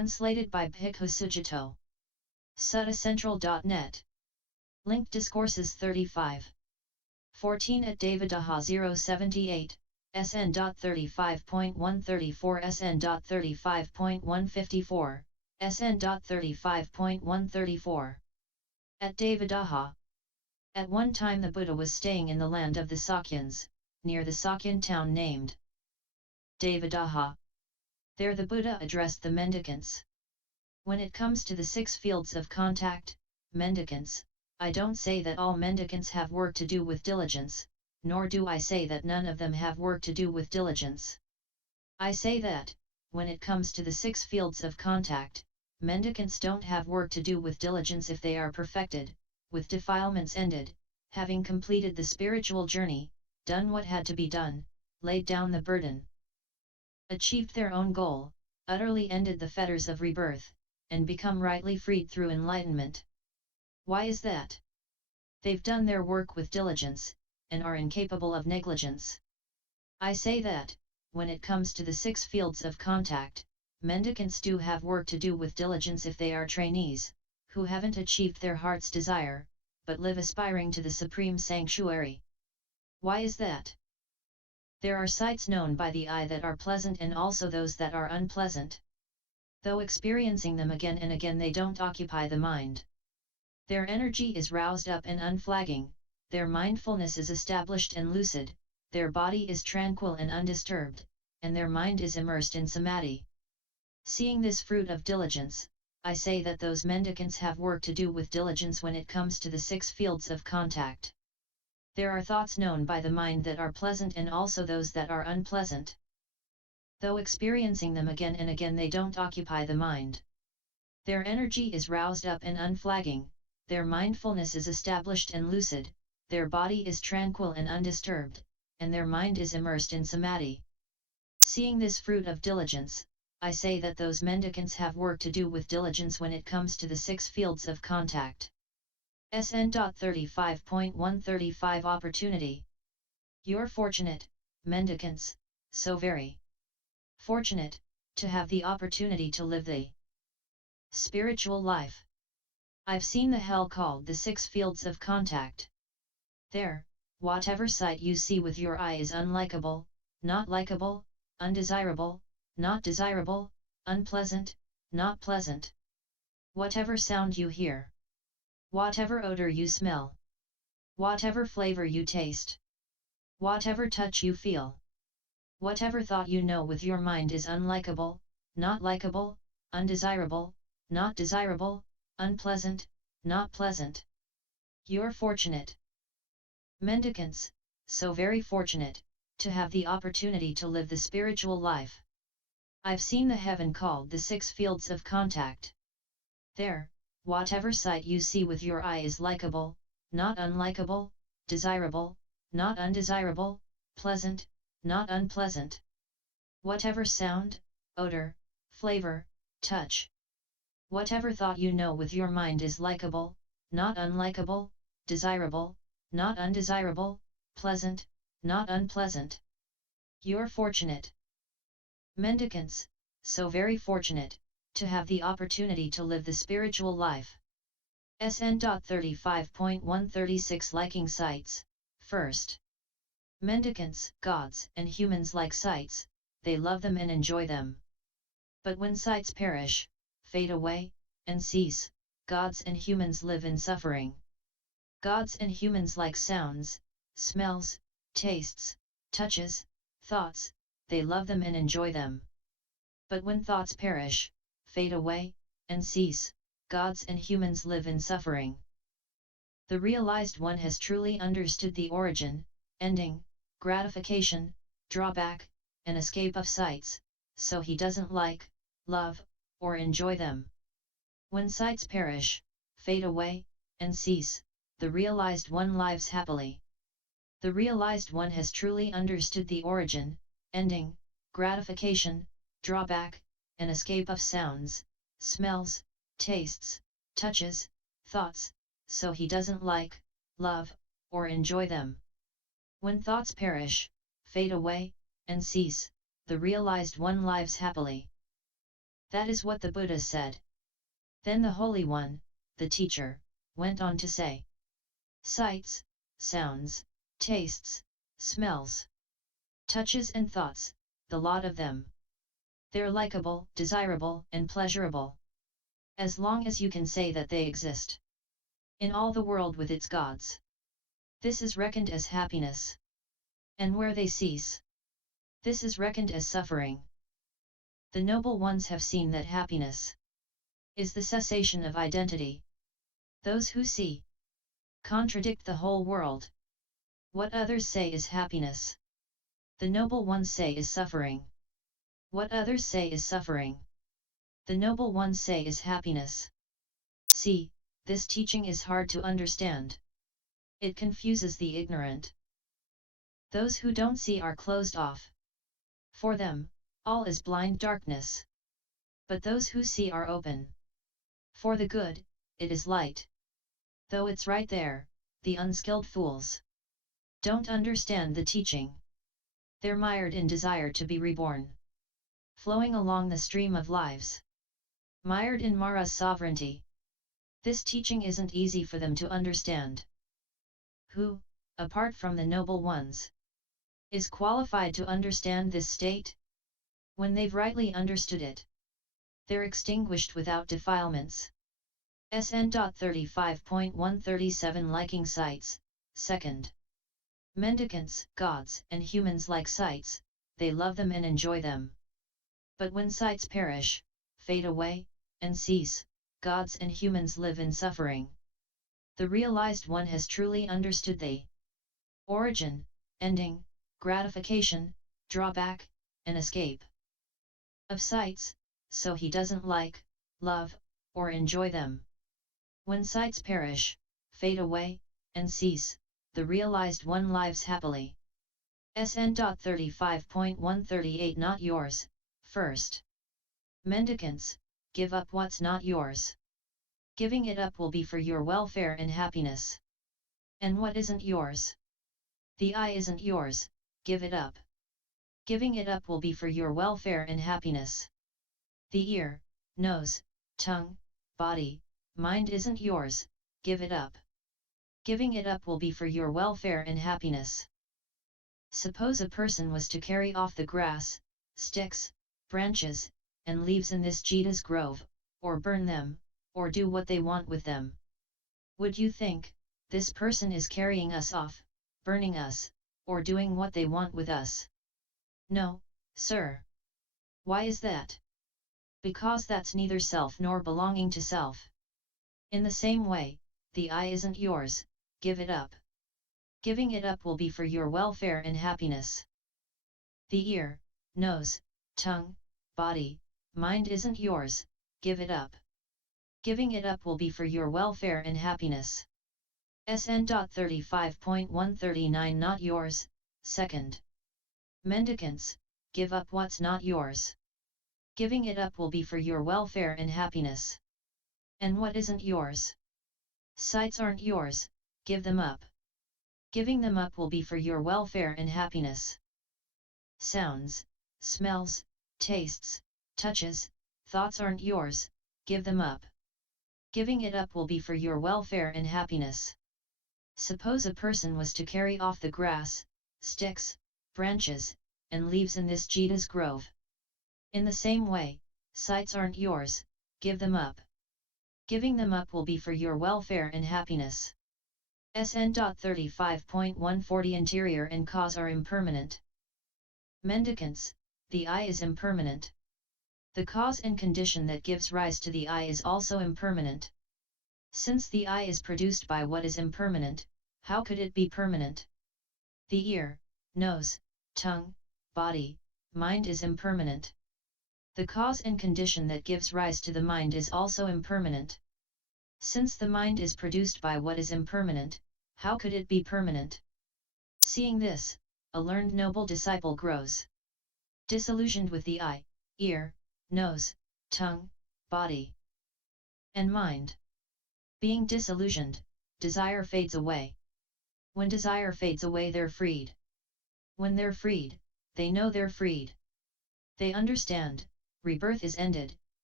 Translated by Bhikkhu Sujato. Suttacentral.net. Link Discourses 35.14 at Devadaha 078, SN.35.134 SN.35.154, SN.35.134. At Devadaha. At one time the Buddha was staying in the land of the Sakyans, near the Sakyan town named Devadaha. There the Buddha addressed the mendicants. When it comes to the 6 fields of contact, mendicants, I don't say that all mendicants have work to do with diligence, nor do I say that none of them have work to do with diligence. I say that, when it comes to the 6 fields of contact, mendicants don't have work to do with diligence if they are perfected, with defilements ended, having completed the spiritual journey, done what had to be done, laid down the burden, achieved their own goal, utterly ended the fetters of rebirth, and become rightly freed through enlightenment. Why is that? They've done their work with diligence, and are incapable of negligence. I say that, when it comes to the 6 fields of contact, mendicants do have work to do with diligence if they are trainees, who haven't achieved their heart's desire, but live aspiring to the supreme sanctuary. Why is that? There are sights known by the eye that are pleasant and also those that are unpleasant. Though experiencing them again and again they don't occupy the mind. Their energy is roused up and unflagging, their mindfulness is established and lucid, their body is tranquil and undisturbed, and their mind is immersed in samadhi. Seeing this fruit of diligence, I say that those mendicants have work to do with diligence when it comes to the 6 fields of contact. There are thoughts known by the mind that are pleasant and also those that are unpleasant. Though experiencing them again and again they don't occupy the mind. Their energy is roused up and unflagging, their mindfulness is established and lucid, their body is tranquil and undisturbed, and their mind is immersed in samadhi. Seeing this fruit of diligence, I say that those mendicants have work to do with diligence when it comes to the 6 fields of contact. SN.35.135 Opportunity. You're fortunate, mendicants, so very fortunate, to have the opportunity to live the spiritual life. I've seen the hell called the 6 fields of contact. There, whatever sight you see with your eye is unlikable, not likable, undesirable, not desirable, unpleasant, not pleasant. Whatever sound you hear, whatever odor you smell, whatever flavor you taste, whatever touch you feel, whatever thought you know with your mind is unlikable, not likable, undesirable, not desirable, unpleasant, not pleasant. You're fortunate, mendicants, so very fortunate, to have the opportunity to live the spiritual life. I've seen the heaven called the 6 fields of contact. There, whatever sight you see with your eye is likable, not unlikable, desirable, not undesirable, pleasant, not unpleasant. Whatever sound, odor, flavor, touch, whatever thought you know with your mind is likable, not unlikable, desirable, not undesirable, pleasant, not unpleasant. You're fortunate, mendicants, so very fortunate, to have the opportunity to live the spiritual life. SN.35.136 Liking sights. First, mendicants, gods and humans like sights, they love them and enjoy them. But when sights perish, fade away, and cease, gods and humans live in suffering. Gods and humans like sounds, smells, tastes, touches, thoughts, they love them and enjoy them. But when thoughts perish, fade away, and cease, gods and humans live in suffering. The realized one has truly understood the origin, ending, gratification, drawback, and escape of sights, so he doesn't like, love, or enjoy them. When sights perish, fade away, and cease, the realized one lives happily. The realized one has truly understood the origin, ending, gratification, drawback, and escape of sounds, smells, tastes, touches, thoughts, so he doesn't like, love, or enjoy them. When thoughts perish, fade away, and cease, the realized one lives happily. That is what the Buddha said. Then the Holy One, the teacher, went on to say, sights, sounds, tastes, smells, touches and thoughts, the lot of them. They're likable, desirable, and pleasurable. As long as you can say that they exist in all the world with its gods, this is reckoned as happiness. And where they cease, this is reckoned as suffering. The noble ones have seen that happiness is the cessation of identity. Those who see contradict the whole world. What others say is happiness, the noble ones say is suffering. What others say is suffering, the noble ones say is happiness. See, this teaching is hard to understand. It confuses the ignorant. Those who don't see are closed off. For them, all is blind darkness. But those who see are open. For the good, it is light. Though it's right there, the unskilled fools don't understand the teaching. They're mired in desire to be reborn, flowing along the stream of lives, mired in Mara's sovereignty. This teaching isn't easy for them to understand. Who, apart from the noble ones, is qualified to understand this state? When they've rightly understood it, they're extinguished without defilements. SN.35.137 Liking sights, second. Mendicants, gods and humans like sights, they love them and enjoy them. But when sights perish, fade away, and cease, gods and humans live in suffering. The realized one has truly understood the origin, ending, gratification, drawback, and escape of sights, so he doesn't like, love, or enjoy them. When sights perish, fade away, and cease, the realized one lives happily. SN.35.138 Not yours, first. Mendicants, give up what's not yours. Giving it up will be for your welfare and happiness. And what isn't yours? The eye isn't yours, give it up. Giving it up will be for your welfare and happiness. The ear, nose, tongue, body, mind isn't yours, give it up. Giving it up will be for your welfare and happiness. Suppose a person was to carry off the grass, sticks, branches, and leaves in this Jeta's grove, or burn them, or do what they want with them. Would you think, this person is carrying us off, burning us, or doing what they want with us? No, sir. Why is that? Because that's neither self nor belonging to self. In the same way, the eye isn't yours, give it up. Giving it up will be for your welfare and happiness. The ear, nose, tongue, body, mind isn't yours, give it up. Giving it up will be for your welfare and happiness. SN.35.139 Not yours, second. Mendicants, give up what's not yours. Giving it up will be for your welfare and happiness. And what isn't yours? Sights aren't yours, give them up. Giving them up will be for your welfare and happiness. Sounds, smells, tastes, touches, thoughts aren't yours, give them up. Giving it up will be for your welfare and happiness. Suppose a person was to carry off the grass, sticks, branches, and leaves in this Jeta's grove. In the same way, sights aren't yours, give them up. Giving them up will be for your welfare and happiness. SN.35.140 Interior and cause are impermanent. Mendicants, the eye is impermanent. The cause and condition that gives rise to the eye is also impermanent. Since the eye is produced by what is impermanent, how could it be permanent? The ear, nose, tongue, body, mind is impermanent. The cause and condition that gives rise to the mind is also impermanent. Since the mind is produced by what is impermanent, how could it be permanent? Seeing this, a learned noble disciple grows disillusioned with the eye, ear, nose, tongue, body, and mind. Being disillusioned, desire fades away. When desire fades away, they're freed. When they're freed, they know they're freed. They understand, rebirth is ended,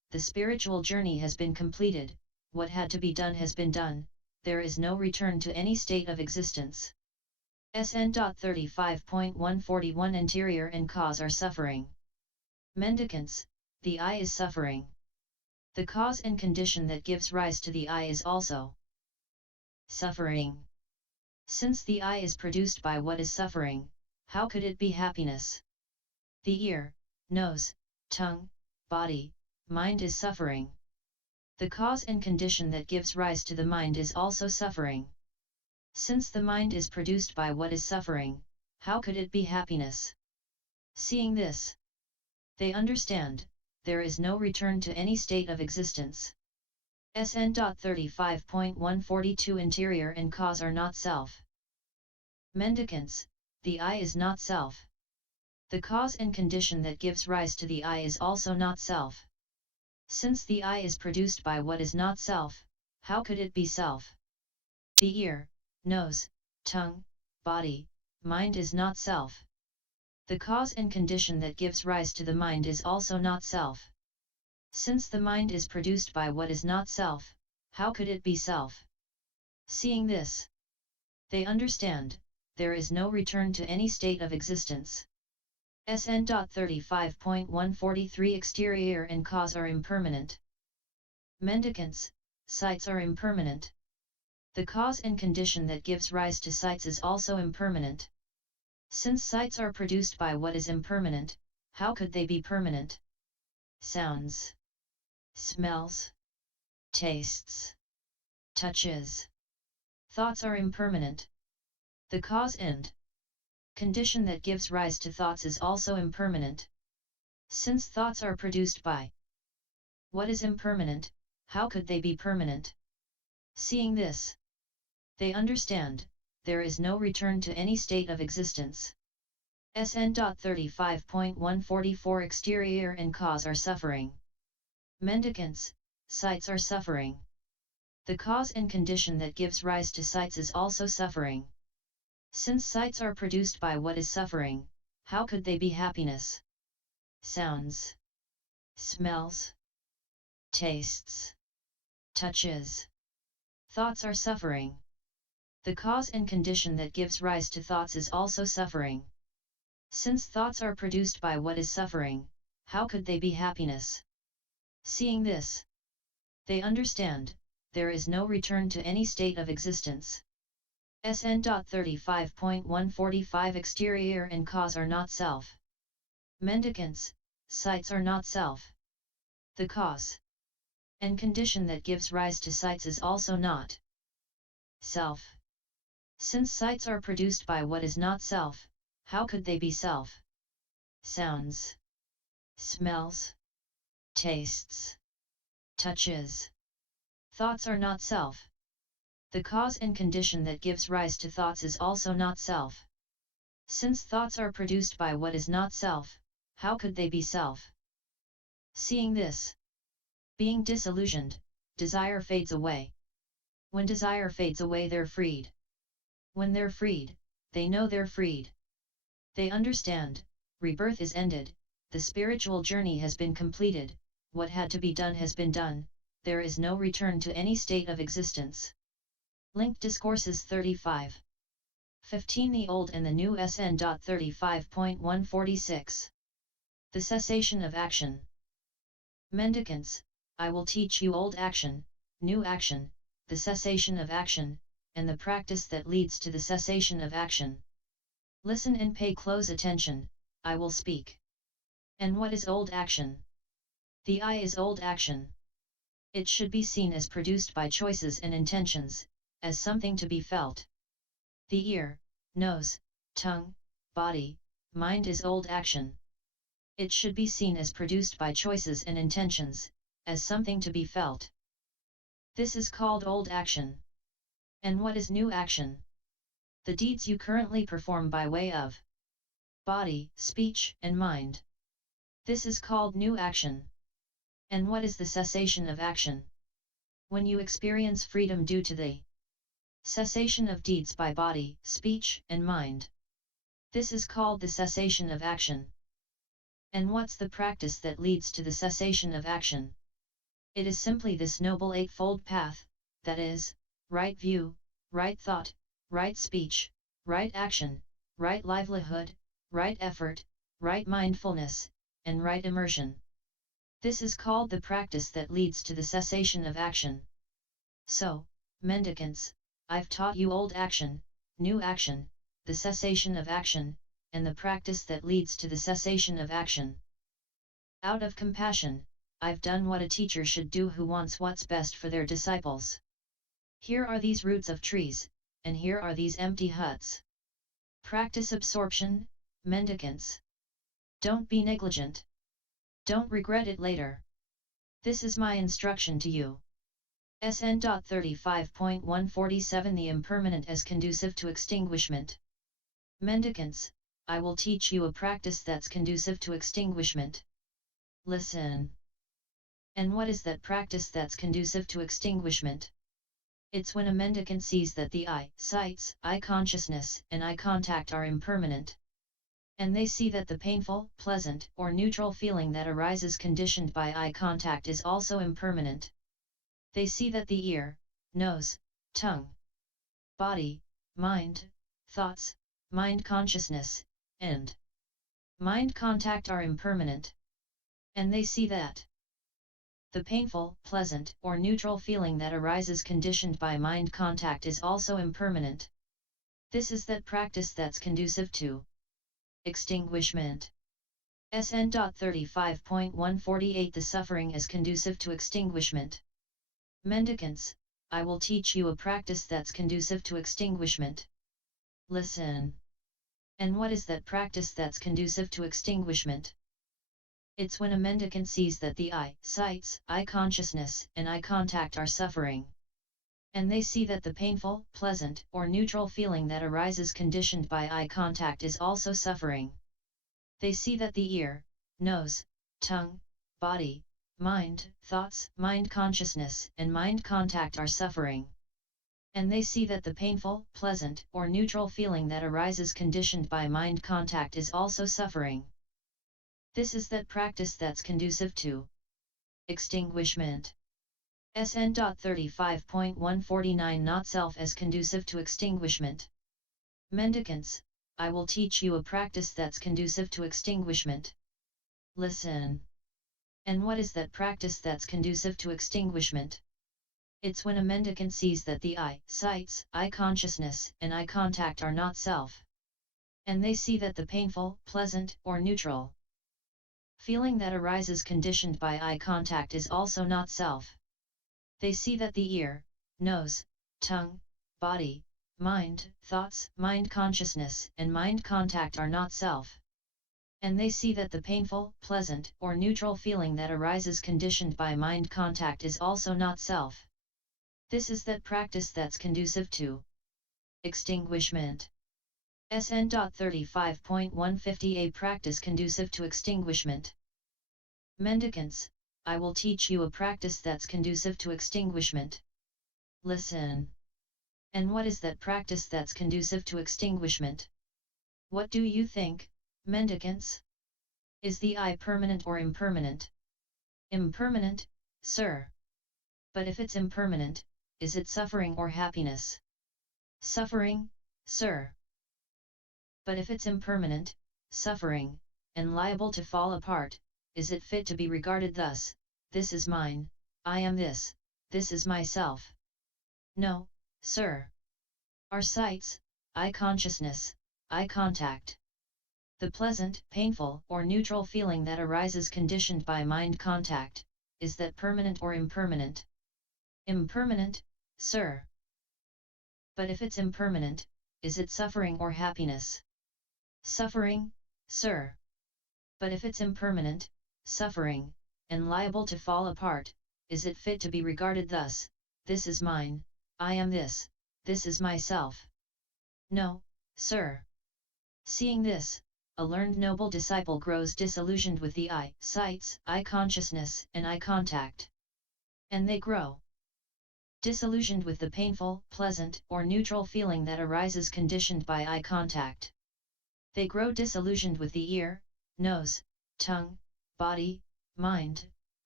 the spiritual journey has been completed, what had to be done has been done, there is no return to any state of existence. SN.35.141 Interior and cause are suffering. Mendicants, the I is suffering. The cause and condition that gives rise to the I is also suffering. Since the I is produced by what is suffering, how could it be happiness? The ear, nose, tongue, body, mind is suffering. The cause and condition that gives rise to the mind is also suffering. Since the mind is produced by what is suffering, how could it be happiness? Seeing this, they understand, there is no return to any state of existence. SN.35.142 Interior and cause are not self. Mendicants, the I is not self. The cause and condition that gives rise to the I is also not self. Since the I is produced by what is not self, how could it be self? The ear, nose, tongue, body, mind is not self. The cause and condition that gives rise to the mind is also not self. Since the mind is produced by what is not self, how could it be self? Seeing this, they understand, there is no return to any state of existence. SN.35.143 Exterior and cause are impermanent. Mendicants, sights are impermanent. The cause and condition that gives rise to sights is also impermanent. Since sights are produced by what is impermanent, how could they be permanent? Sounds, smells, tastes, touches, thoughts are impermanent. The cause and condition that gives rise to thoughts is also impermanent. Since thoughts are produced by what is impermanent, how could they be permanent? Seeing this, they understand, there is no return to any state of existence. SN.35.144 Exterior and cause are suffering. Mendicants, sights are suffering. The cause and condition that gives rise to sights is also suffering. Since sights are produced by what is suffering, how could they be happiness? Sounds, smells, tastes, touches, thoughts are suffering. The cause and condition that gives rise to thoughts is also suffering. Since thoughts are produced by what is suffering, how could they be happiness? Seeing this, they understand, there is no return to any state of existence. SN.35.145 Exterior and cause are not self. Mendicants, sights are not self. The cause and condition that gives rise to sights is also not self. Since sights are produced by what is not self, how could they be self? Sounds, smells, tastes, touches, thoughts are not self. The cause and condition that gives rise to thoughts is also not self. Since thoughts are produced by what is not self, how could they be self? Seeing this, being disillusioned, desire fades away. When desire fades away, they're freed. When they're freed, they know they're freed. They understand, rebirth is ended, the spiritual journey has been completed, what had to be done has been done, there is no return to any state of existence. Linked Discourses 35.15 The Old and the New SN.35.146 The Cessation of Action. Mendicants, I will teach you old action, new action, the cessation of action, and the practice that leads to the cessation of action. Listen and pay close attention, I will speak. And what is old action? The I is old action. It should be seen as produced by choices and intentions, as something to be felt. The ear, nose, tongue, body, mind is old action. It should be seen as produced by choices and intentions, as something to be felt. This is called old action. And what is new action? The deeds you currently perform by way of body, speech, and mind. This is called new action. And what is the cessation of action? When you experience freedom due to the cessation of deeds by body, speech, and mind. This is called the cessation of action. And what's the practice that leads to the cessation of action? It is simply this noble eightfold path, that is, right view, right thought, right speech, right action, right livelihood, right effort, right mindfulness, and right immersion. This is called the practice that leads to the cessation of action. So, mendicants, I've taught you old action, new action, the cessation of action, and the practice that leads to the cessation of action. Out of compassion, I've done what a teacher should do who wants what's best for their disciples. Here are these roots of trees, and here are these empty huts. Practice absorption, mendicants. Don't be negligent. Don't regret it later. This is my instruction to you. SN.35.147 The impermanent as conducive to extinguishment. Mendicants, I will teach you a practice that's conducive to extinguishment. Listen. And what is that practice that's conducive to extinguishment? It's when a mendicant sees that the eye, sights, eye consciousness, and eye contact are impermanent. And they see that the painful, pleasant, or neutral feeling that arises conditioned by eye contact is also impermanent. They see that the ear, nose, tongue, body, mind, thoughts, mind consciousness, and mind contact are impermanent. And they see that the painful, pleasant, or neutral feeling that arises conditioned by mind contact is also impermanent. This is that practice that's conducive to extinguishment. SN.35.148 The suffering is conducive to extinguishment. Mendicants, I will teach you a practice that's conducive to extinguishment. Listen. And what is that practice that's conducive to extinguishment? It's when a mendicant sees that the eye, sights, eye consciousness, and eye contact are suffering. And they see that the painful, pleasant, or neutral feeling that arises conditioned by eye contact is also suffering. They see that the ear, nose, tongue, body, mind, thoughts, mind consciousness, and mind contact are suffering. And they see that the painful, pleasant, or neutral feeling that arises conditioned by mind contact is also suffering. This is that practice that's conducive to extinguishment. SN.35.149 Not self as conducive to extinguishment. Mendicants, I will teach you a practice that's conducive to extinguishment. Listen. And what is that practice that's conducive to extinguishment? It's when a mendicant sees that the eye, sights, eye consciousness, and eye contact are not self. And they see that the painful, pleasant, or neutral feeling that arises conditioned by eye contact is also not self. They see that the ear, nose, tongue, body, mind, thoughts, mind consciousness, and mind contact are not self. And they see that the painful, pleasant, or neutral feeling that arises conditioned by mind contact is also not self. This is that practice that's conducive to extinguishment. SN.35.150 A practice conducive to extinguishment. Mendicants, I will teach you a practice that's conducive to extinguishment. Listen. And what is that practice that's conducive to extinguishment? What do you think, mendicants? Is the eye permanent or impermanent? Impermanent, sir. But if it's impermanent, is it suffering or happiness? Suffering, sir. But if it's impermanent, suffering, and liable to fall apart, is it fit to be regarded thus: this is mine, I am this is myself? No, sir. Our sights, eye consciousness, eye contact, the pleasant, painful, or neutral feeling that arises conditioned by mind contact, is that permanent or impermanent? Impermanent, sir. But if it's impermanent, is it suffering or happiness? Suffering, sir. But if it's impermanent, suffering, and liable to fall apart, is it fit to be regarded thus: this is mine, I am this is myself? No, sir. Seeing this, a learned noble disciple grows disillusioned with the eye, sights, eye consciousness, and eye contact. And they grow disillusioned with the painful, pleasant, or neutral feeling that arises conditioned by eye contact. They grow disillusioned with the ear, nose, tongue, body, mind,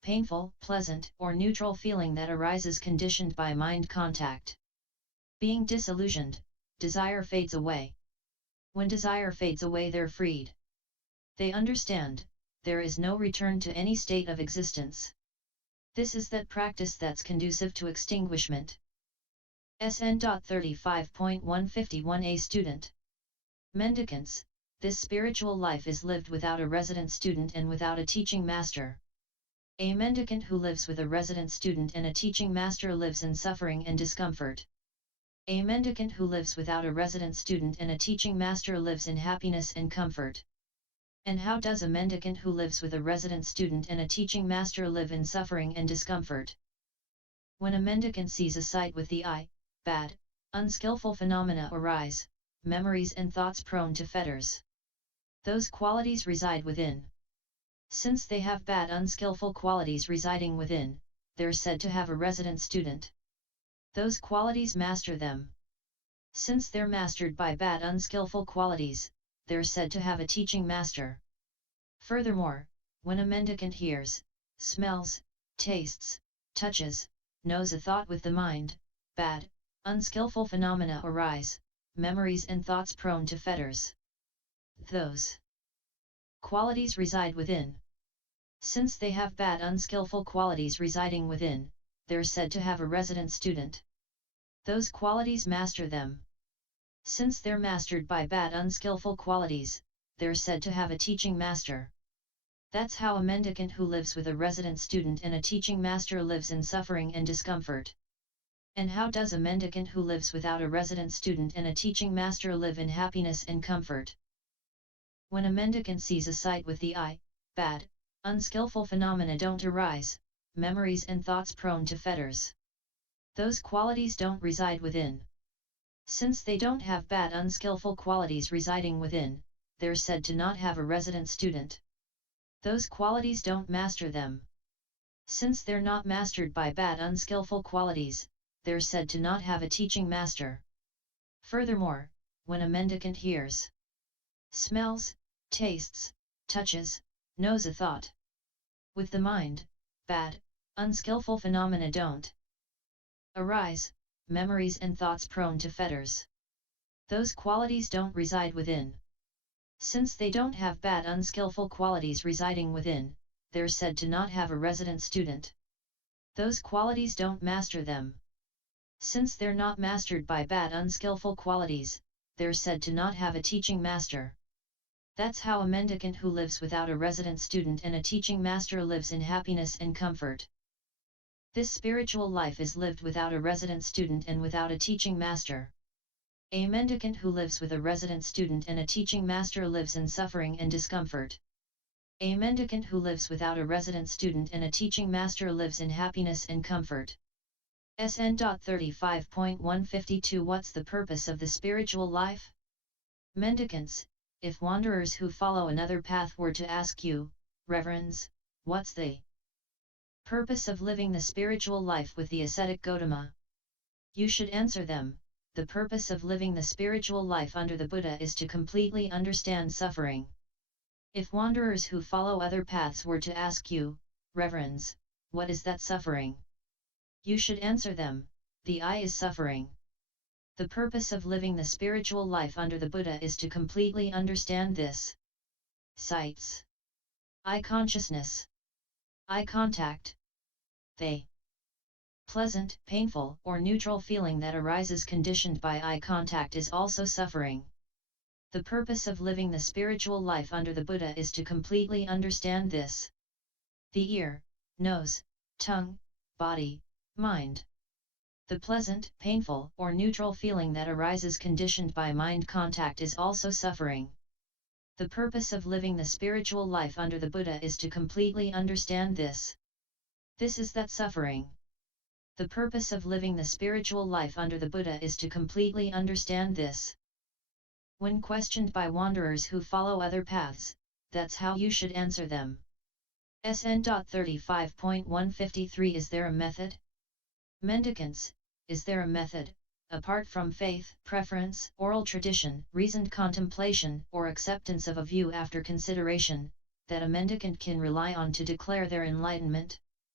painful, pleasant, or neutral feeling that arises conditioned by mind contact. Being disillusioned, desire fades away. When desire fades away, they're freed. They understand, there is no return to any state of existence. This is that practice that's conducive to extinguishment. SN.35.151 A student. Mendicants, this spiritual life is lived without a resident student and without a teaching master. A mendicant who lives with a resident student and a teaching master lives in suffering and discomfort. A mendicant who lives without a resident student and a teaching master lives in happiness and comfort. And how does a mendicant who lives with a resident student and a teaching master live in suffering and discomfort? When a mendicant sees a sight with the eye, bad, unskillful phenomena arise, memories and thoughts prone to fetters. Those qualities reside within. Since they have bad unskillful qualities residing within, they're said to have a resident student. Those qualities master them. Since they're mastered by bad unskillful qualities, they're said to have a teaching master. Furthermore, when a mendicant hears, smells, tastes, touches, knows a thought with the mind, bad, unskillful phenomena arise, memories and thoughts prone to fetters. Those qualities reside within. Since they have bad unskillful qualities residing within, they're said to have a resident student. Those qualities master them. Since they're mastered by bad unskillful qualities, they're said to have a teaching master. That's how a mendicant who lives with a resident student and a teaching master lives in suffering and discomfort. And how does a mendicant who lives without a resident student and a teaching master live in happiness and comfort? When a mendicant sees a sight with the eye, bad, unskillful phenomena don't arise, memories and thoughts prone to fetters. Those qualities don't reside within. Since they don't have bad unskillful qualities residing within, they're said to not have a resident student. Those qualities don't master them. Since they're not mastered by bad unskillful qualities, they're said to not have a teaching master. Furthermore, when a mendicant hears, smells, tastes, touches, knows a thought with the mind, bad, unskillful phenomena don't arise, memories and thoughts prone to fetters. Those qualities don't reside within. Since they don't have bad unskillful qualities residing within, they're said to not have a resident student. Those qualities don't master them. Since they're not mastered by bad unskillful qualities, they're said to not have a teaching master. That's how a mendicant who lives without a resident student and a teaching master lives in happiness and comfort. This spiritual life is lived without a resident student and without a teaching master. A mendicant who lives with a resident student and a teaching master lives in suffering and discomfort. A mendicant who lives without a resident student and a teaching master lives in happiness and comfort. SN.35.152 What's the purpose of the spiritual life? Mendicants, if wanderers who follow another path were to ask you, Reverends, what's the purpose of living the spiritual life with the ascetic Gautama? You should answer them, the purpose of living the spiritual life under the Buddha is to completely understand suffering. If wanderers who follow other paths were to ask you, Reverends, what is that suffering? You should answer them, the I is suffering. The purpose of living the spiritual life under the Buddha is to completely understand this. Sights. Eye consciousness. Eye contact. The pleasant, painful, or neutral feeling that arises conditioned by eye contact is also suffering. The purpose of living the spiritual life under the Buddha is to completely understand this. The ear, nose, tongue, body, mind. The pleasant, painful, or neutral feeling that arises conditioned by mind contact is also suffering. The purpose of living the spiritual life under the Buddha is to completely understand this. This is that suffering. The purpose of living the spiritual life under the Buddha is to completely understand this. When questioned by wanderers who follow other paths, that's how you should answer them. SN.35.153 Is there a method? Mendicants, is there a method, apart from faith, preference, oral tradition, reasoned contemplation, or acceptance of a view after consideration, that a mendicant can rely on to declare their enlightenment?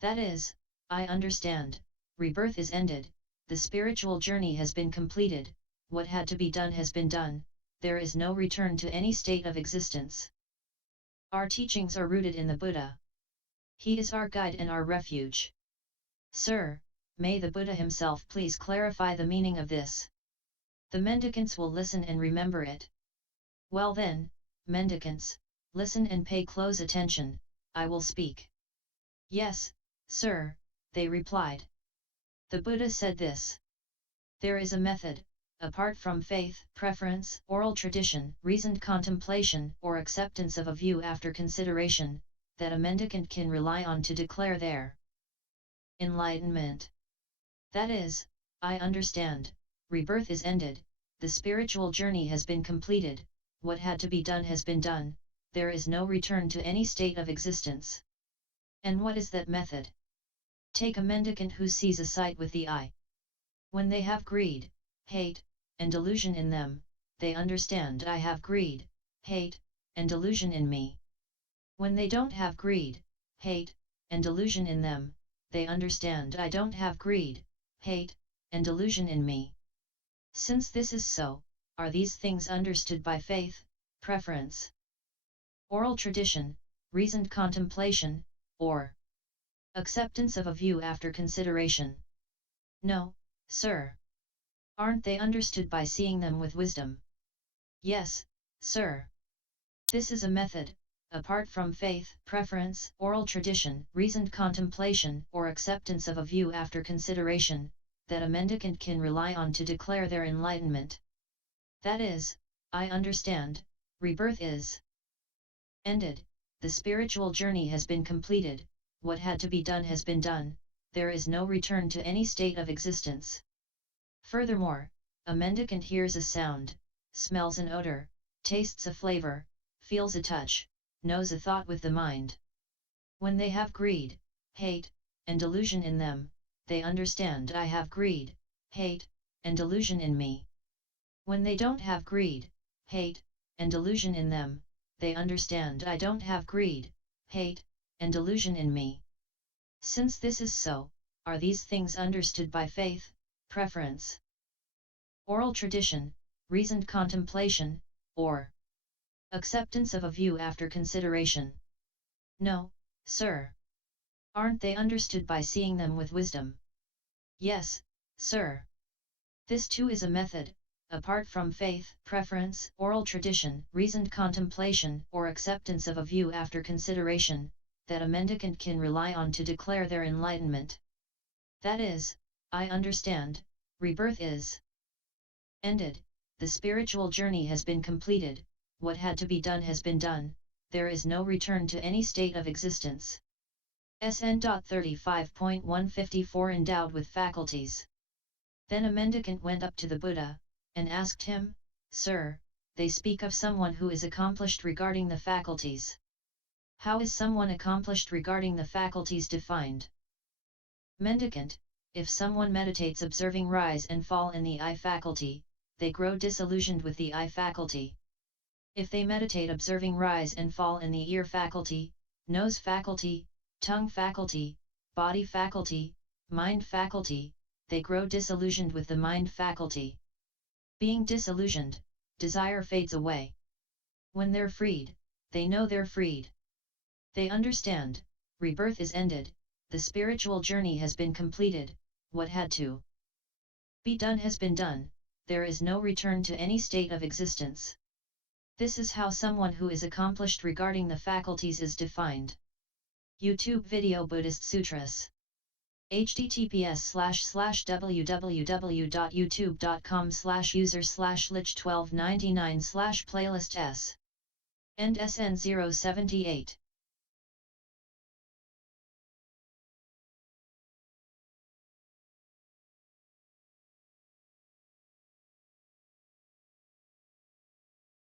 That is, I understand, rebirth is ended, the spiritual journey has been completed, what had to be done has been done, there is no return to any state of existence. Our teachings are rooted in the Buddha. He is our guide and our refuge. Sir, may the Buddha himself please clarify the meaning of this. The mendicants will listen and remember it. Well then, mendicants, listen and pay close attention, I will speak. Yes, sir, they replied. The Buddha said this. There is a method, apart from faith, preference, oral tradition, reasoned contemplation, or acceptance of a view after consideration, that a mendicant can rely on to declare their enlightenment. That is, I understand, rebirth is ended, the spiritual journey has been completed, what had to be done has been done, there is no return to any state of existence. And what is that method? Take a mendicant who sees a sight with the eye. When they have greed, hate, and delusion in them, they understand I have greed, hate, and delusion in me. When they don't have greed, hate, and delusion in them, they understand I don't have greed, hate, and delusion in me. Since this is so, are these things understood by faith, preference, oral tradition, reasoned contemplation, or acceptance of a view after consideration? No, sir. Aren't they understood by seeing them with wisdom? Yes, sir. This is a method, apart from faith, preference, oral tradition, reasoned contemplation, or acceptance of a view after consideration, that a mendicant can rely on to declare their enlightenment. That is, I understand, rebirth is ended, the spiritual journey has been completed, what had to be done has been done, there is no return to any state of existence. Furthermore, a mendicant hears a sound, smells an odor, tastes a flavor, feels a touch, knows a thought with the mind. When they have greed, hate, and delusion in them, they understand I have greed, hate, and delusion in me. When they don't have greed, hate, and delusion in them, they understand I don't have greed, hate, and delusion in me. Since this is so, are these things understood by faith, preference, oral tradition, reasoned contemplation, or acceptance of a view after consideration? No, sir. Aren't they understood by seeing them with wisdom? Yes, sir. This too is a method, apart from faith, preference, oral tradition, reasoned contemplation, or acceptance of a view after consideration, that a mendicant can rely on to declare their enlightenment. That is, I understand, rebirth is ended, the spiritual journey has been completed, what had to be done has been done, there is no return to any state of existence. SN.35.154 Endowed with faculties. Then a mendicant went up to the Buddha, and asked him, Sir, they speak of someone who is accomplished regarding the faculties. How is someone accomplished regarding the faculties defined? Mendicant, if someone meditates observing rise and fall in the eye faculty, they grow disillusioned with the eye faculty. If they meditate observing rise and fall in the ear faculty, nose faculty, tongue faculty, body faculty, mind faculty, they grow disillusioned with the mind faculty. Being disillusioned, desire fades away. When they're freed, they know they're freed. They understand, rebirth is ended, the spiritual journey has been completed, what had to be done has been done, there is no return to any state of existence. This is how someone who is accomplished regarding the faculties is defined. YouTube video Buddhist Sutras. https://www.youtube.com/user/lich1299/playlist s. End SN.078